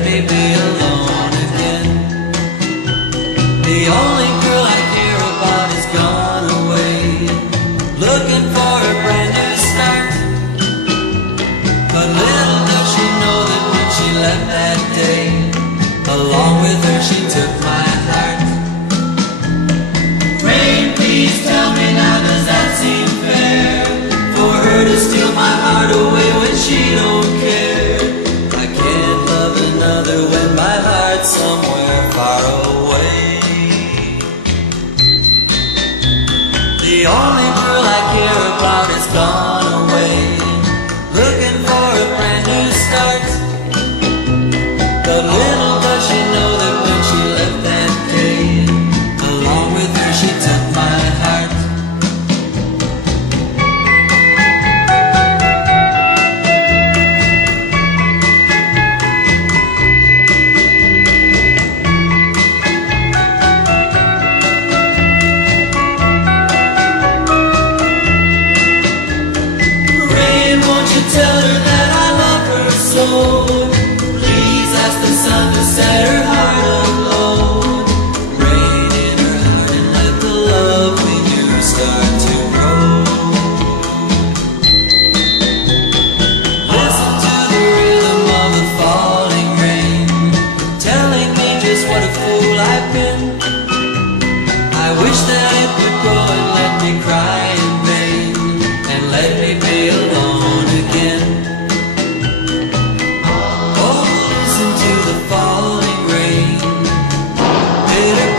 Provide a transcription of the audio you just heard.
let me be alone again. The only girl I care about is gone away, looking for a brand new start. But little does she know that when she left that day, along with her she took my heart. Rain, please tell me now, does that seem fair? For her to steal my heart away when she don't care. I can't love another when my heart's somewhere far away. The only girl I care about is gone away, looking for a brand new start. But little does she know that when she left that day, along with her she took my heart. Rain, won't you tell her that I love her so? Please ask the sun to set her heart aglow. Rain in her heart and let the love we knew start to grow. Listen to the rhythm of the falling rain, telling me just what a fool I've been. I wish that it would go and let me cry in vain, and let me be alone again. Oh, listen to the falling rain, bitter